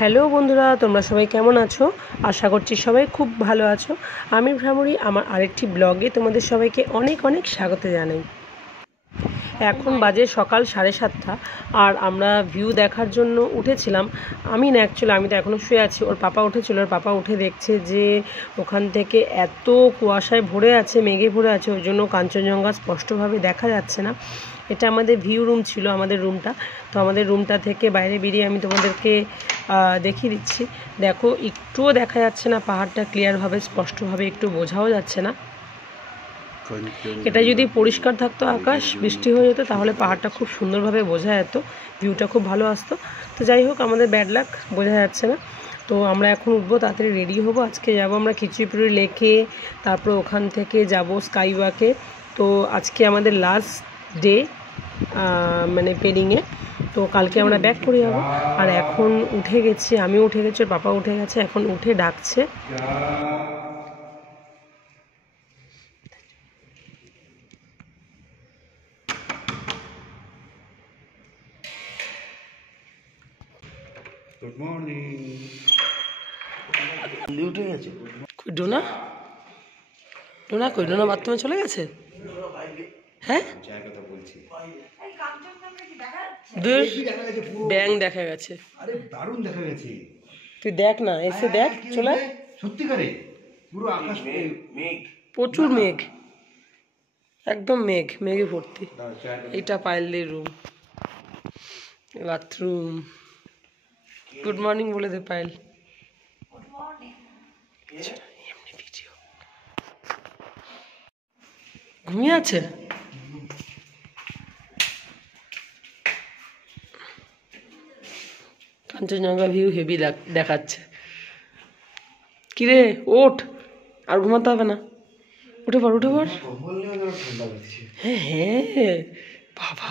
Hello বন্ধুরা, তোমরা সবাই কেমন আছো? আশা করছি সবাই খুব ভালো আছো। আমি ভ্রামরী আমার আরেকটি ব্লগে তোমাদের সবাইকে অনেক অনেক স্বাগত জানাই। এখন বাজে সকাল 7:30 আর আমরা ভিউ দেখার জন্য উঠেছিলাম। আমি না, অ্যাকচুয়ালি আমি তো এখনও শুয়ে আছি। ওর পাপা উঠেছিল, ওর পাপা উঠে দেখছে যে ওখান থেকে এত কুয়াশায় ভরে আছে, মেঘে ভরে আছে, ওই জন্য কাঞ্চনজঙ্ঘা স্পষ্টভাবে দেখা যাচ্ছে না। এটা আমাদের ভিউ রুম ছিল, আমাদের রুমটা। তো আমাদের রুমটা থেকে বাইরে বেরিয়ে আমি তোমাদেরকে দেখিয়ে দিচ্ছি। দেখো, একটুও দেখা যাচ্ছে না পাহাড়টা ক্লিয়ারভাবে, স্পষ্টভাবে একটু বোঝাও যাচ্ছে না। এটা যদি পরিষ্কার থাকতো আকাশ, বৃষ্টি হয়ে যেত, তাহলে পাহাড়টা খুব সুন্দরভাবে বোঝা যেত, ভিউটা খুব ভালো আসতো। তো যাই হোক, আমাদের ব্যাড লাক, বোঝা যাচ্ছে না। তো আমরা এখন উঠবো, তাড়াতাড়ি রেডি হবো। আজকে যাব আমরা খিচুড়িপুরি লেকে, তারপর ওখান থেকে যাব স্কাই ওয়াকে। তো আজকে আমাদের লাস্ট ডে মানে পেডিংয়ে। তো কালকে আমরা ব্যাক করে যাবো। আর এখন উঠে গেছি, আমিও উঠে গেছি, ওর পাপা উঠে গেছে, এখন উঠে ডাকছে। Good morning. উঠে গেছে কই ডোনা? ডোনা কই? ডোনা বাথরুমে চলে গেছে? হ্যাঁ, কথা বলছি। ব্যাং দেখা গেছে। আরে দারুণ দেখা গেছে। তুই দেখ না, এসে দেখ, চলে। সত্যিকারে পুরো আকাশ মেঘ, প্রচুর মেঘ, একদম মেঘ, মেঘে ভর্তি। এইটা পায়েলদের রুম, বাথরুম। গুড মর্নিং বলে দে পায়েল। ঘুমিয়ে আছে। কাঞ্চনজঙ্ঘা ভিউ হেভি দেখাচ্ছে। কিরে ওঠ, আর ঘুমাতে হবে না, উঠে পড়, উঠে পড়। হ্যাঁ হ্যাঁ বাবা,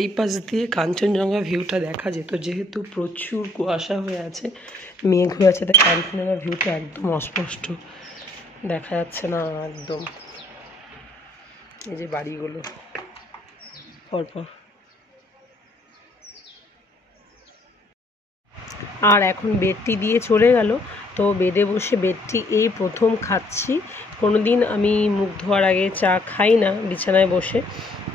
এই পাশ দিয়ে কাঞ্চনজঙ্ঘা ভিউটা দেখা যেত, যেহেতু প্রচুর কুয়াশা হয়ে আছে, মেঘ হয়ে আছে, তাই কাঞ্চনজঙ্ঘা ভিউটা একদম অস্পষ্ট দেখা যাচ্ছে না একদম। এই যে বাড়িগুলো পরপর। আর এখন বেডটি দিয়ে চলে গেল। তো বেডে বসে বেডটি এই প্রথম খাচ্ছি। কোনো দিন আমি মুখ ধোয়ার আগে চা খাই না বিছানায় বসে,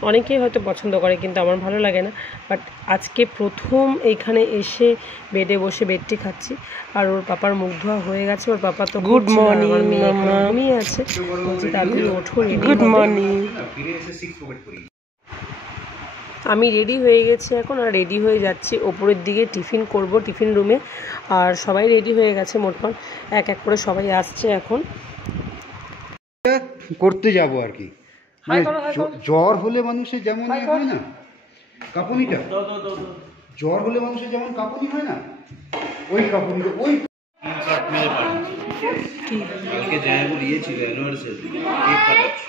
অনেকেই হয়তো পছন্দ করে, কিন্তু আমার ভালো লাগে না। বাট আজকে প্রথম এইখানে এসে বেডে বসে বেডটি খাচ্ছি। আর ওর পাপার মুখ ধোয়া হয়ে গেছে, ওর পাপা তো গুড মর্নিং মামি আছে, বলছি তাড়াতাড়ি ওঠো, গুড মর্নিং। আমি রেডি হয়ে গেছি এখন, আর রেডি হয়ে যাচ্ছি ওপরের দিকে টিফিন করব, টিফিন রুমে। আর সবাই রেডি হয়ে গেছে, মোটমাট এক এক করে সবাই আসছে এখন। করতে যাব আর কি। জ্বর হলে মানুষের যেমন হয় না কাঁপুনিটা, জ্বর হলে মানুষের যেমন কাঁপুনি হয় না, ওই কাঁপুনি, ওই কালকে জায়গা দিয়েছিল অ্যানিভার্সারি কেক কাটাচ্ছি,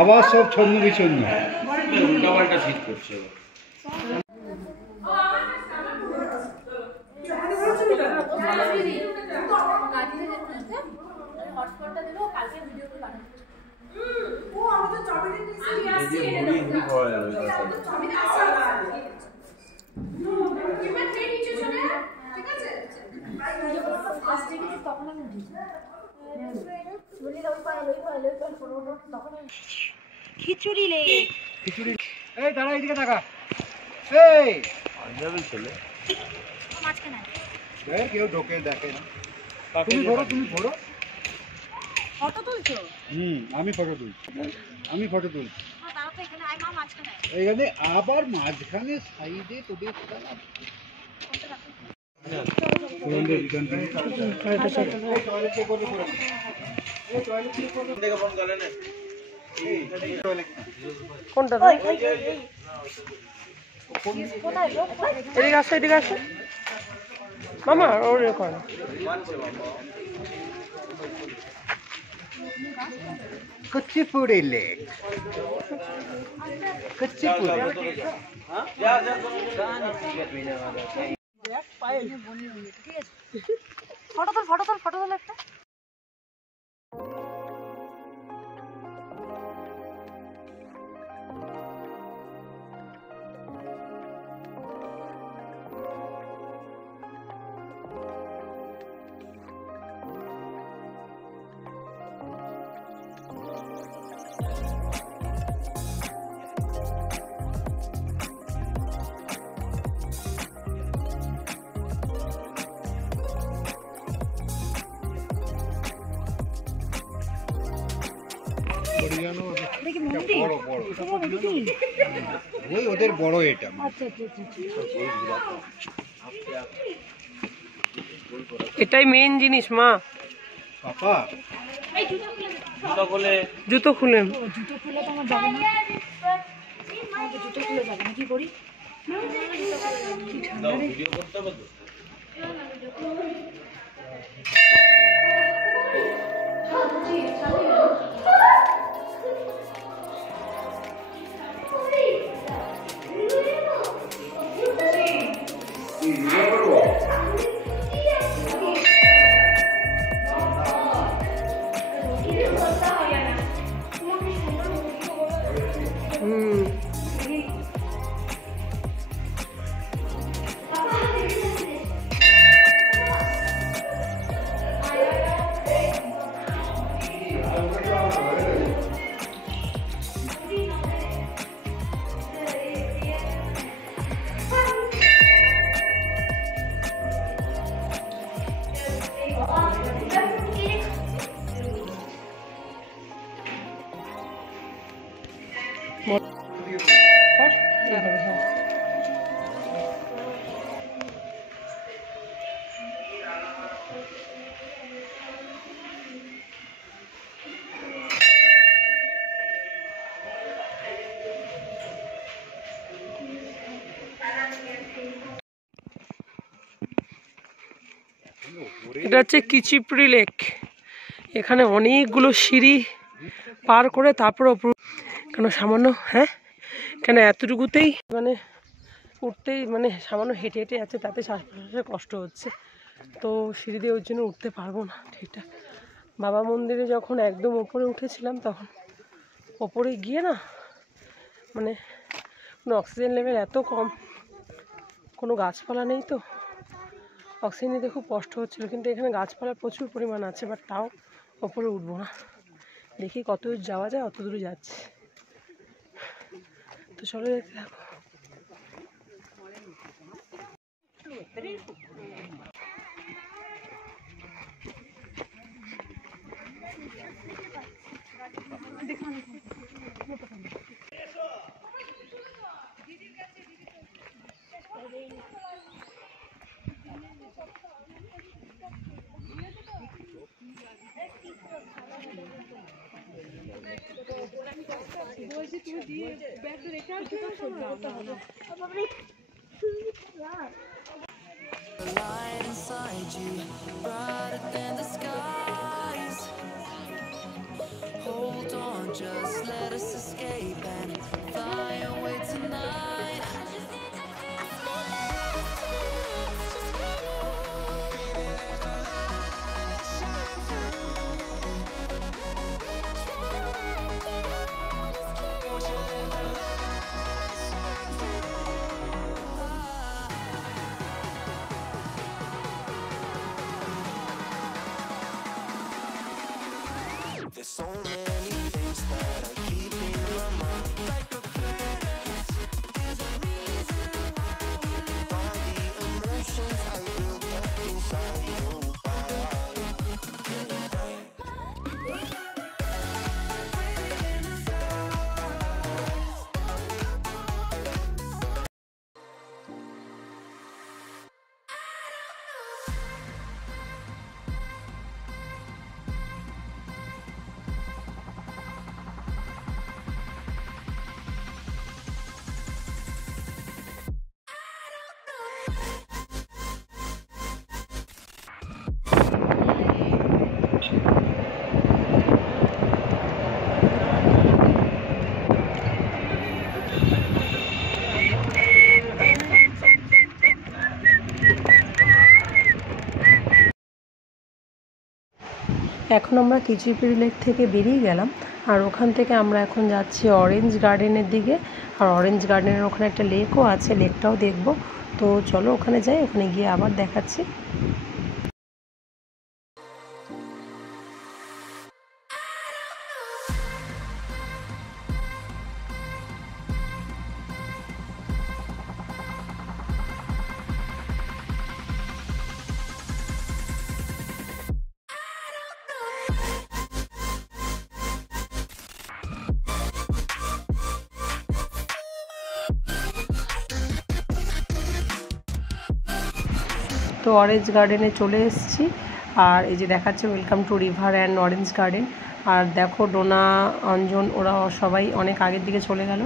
আবার সব ছন্ন বিছন্ন, উল্টাপাল্টা শীত করছে। খিচুড়ি লে খিচুড়ি। এই দাঁড়া, এদিকে তাকা। এই পাঞ্জাবি ছেলে, মাঝখানে কেউ ঢোকে দেখে না। তুমি ধরো, তুমি ধরো। ফটো তুলছো? আমি ফটো তুলছি, আমি ফটো তুলছি। তারা তো এখানে আই মা মাঝখানে, এইখানে আবার মাঝখানে সাইডে তোদের কোনটা? এদিকে আসো, এদিকে আসো মামা, ওর কর। कच्चे पोड़े लेग कच्चे पोड़े ফটো তোল একটা। ওই ওদের বড় এটা এটাই মেন জিনিস মা। পাপা জুতো খুলে জুতো খুলে তো আমার যাবে না, জুতো খুলে যাবে না, কি করি? এটা হচ্ছে কিচিপড়ি লেক। এখানে অনেকগুলো সিঁড়ি পার করে তারপর ওপর, কেন সামান্য হ্যাঁ কেন এতটুকুতেই মানে উঠতেই মানে সামান্য হেঁটে হেঁটে যাচ্ছে, তাতে শ্বাস প্রশ্বাসে কষ্ট হচ্ছে, তো সিঁড়ি দিয়ে ওর জন্য উঠতে পারবো না ঠিকঠাক। বাবা মন্দিরে যখন একদম ওপরে উঠেছিলাম তখন ওপরে গিয়ে না মানে অক্সিজেন লেভেল এত কম, কোনো গাছপালা নেই, তো অক্সিজেন নিতে খুব কষ্ট হচ্ছিল। কিন্তু এখানে গাছপালা প্রচুর পরিমাণ আছে, বাট তাও ওপরে উঠবো না, দেখি কত দূর যাওয়া যায় অত দূরে যাচ্ছে। তো চলো দেখতে থাকো। The light inside you, brighter than the skies. Hold on, just let us escape and fly away tonight. There's so many things that are keeping এখন আমরা কিচিপিড়ি লেক থেকে বেরিয়ে গেলাম, আর ওখান থেকে আমরা এখন যাচ্ছি অরেঞ্জ গার্ডেনের দিকে। আর অরেঞ্জ গার্ডেনের ওখানে একটা লেকও আছে, লেকটাও দেখব। তো চলো ওখানে যাই, ওখানে গিয়ে আবার দেখাচ্ছি। তো অরেঞ্জ গার্ডেনে চলে এসেছি, আর এই যে দেখাচ্ছে welcome to river and orange garden. আর দেখো ডোনা, অঞ্জন ওরা সবাই অনেক আগের দিকে চলে গেল,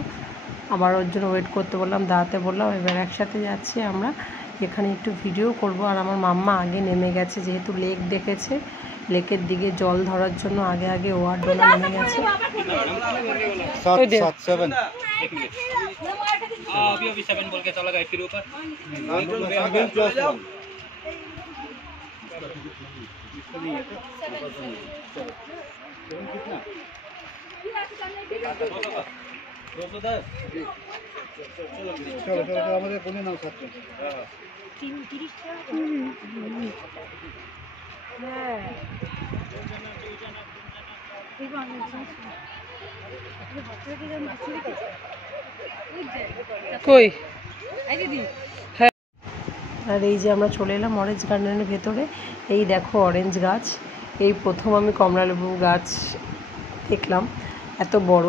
আবার ওর জন্য ওয়েট করতে বললাম, দাঁড়াতে বললাম। এবার একসাথে যাচ্ছি আমরা, এখানে একটু ভিডিও করব। আর আমার মাম্মা আগে নেমে গেছে, যেহেতু লেক দেখেছে, লেকের দিকে জল ধরার জন্য আগে আগে ও আর ডোনা নেমে গেছে। अभी 7 बोल के चला गया फिर ऊपर চলো আমাদের কোনে নাও সাথে। কই হ্যাঁ। আর এই যে আমরা চলে এলাম অরেঞ্জ গার্ডেনের ভেতরে। এই দেখো অরেঞ্জ গাছ, এই প্রথম আমি কমলালেবু গাছ দেখলাম এত বড়।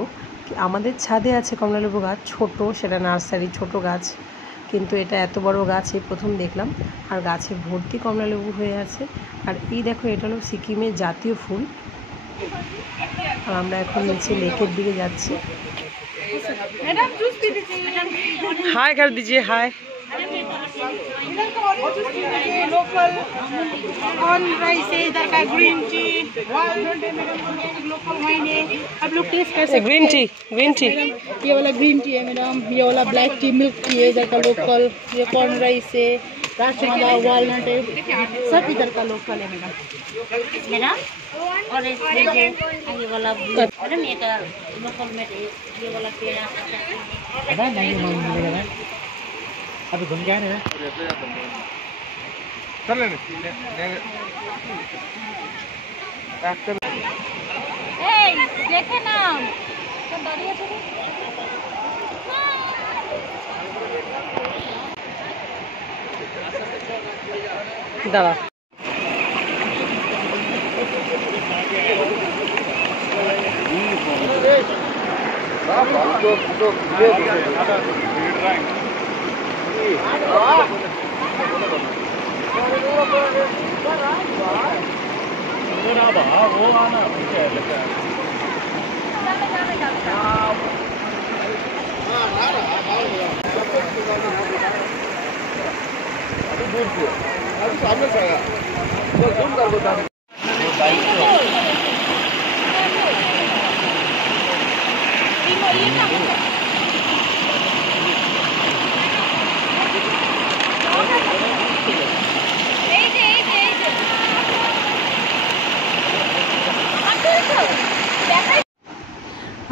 আমাদের ছাদে আছে কমলালেবু গাছ, ছোট, সেটা নার্সারি ছোট গাছ, কিন্তু এটা এত বড় গাছ এই প্রথম দেখলাম। আর গাছে ভর্তি কমলালেবু হয়ে আছে। আর এই দেখো এটা হলো সিকিমের জাতীয় ফুল। আর আমরা এখন নিচে লেকের দিকে যাচ্ছি। हाय कर दीजिए, हाय। लोकल कॉर्न राइस है, इधर का ग्रीन टी, लोकल वाइन है, आप लोग टेस्ट कर सकते हैं। ग्रीन टी, ग्रीन टी, ये वाला ग्रीन टी है मैडम, ये वाला ब्लैक टी मिल्क टी है इधर का लोकल, ये कॉर्न राइस है, राजमा वालनट है, सब इधर का लोकल है मैडम। मैडम और ये वाला मैडम ये का लोकल में ये वाला पेड़ा नहीं मान मिलेगा ना अभी घूम गया ना चल ले देखे ना तो दरिया चले दादा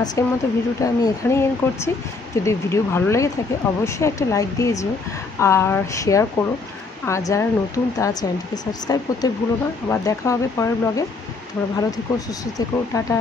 আজকের মতো ভিডিওটা আমি এখানেই এন্ড করছি। যদি ভিডিও ভালো লেগে থাকে অবশ্যই একটা লাইক দিয়ে যেও আর শেয়ার করো। আর যারা নতুন তারা চ্যানেলটিকে সাবস্ক্রাইব করতে ভুলো না। আবার দেখা হবে পরের ব্লগে। তোমরা ভালো থেকো, সুস্থ থেকো, টাটা।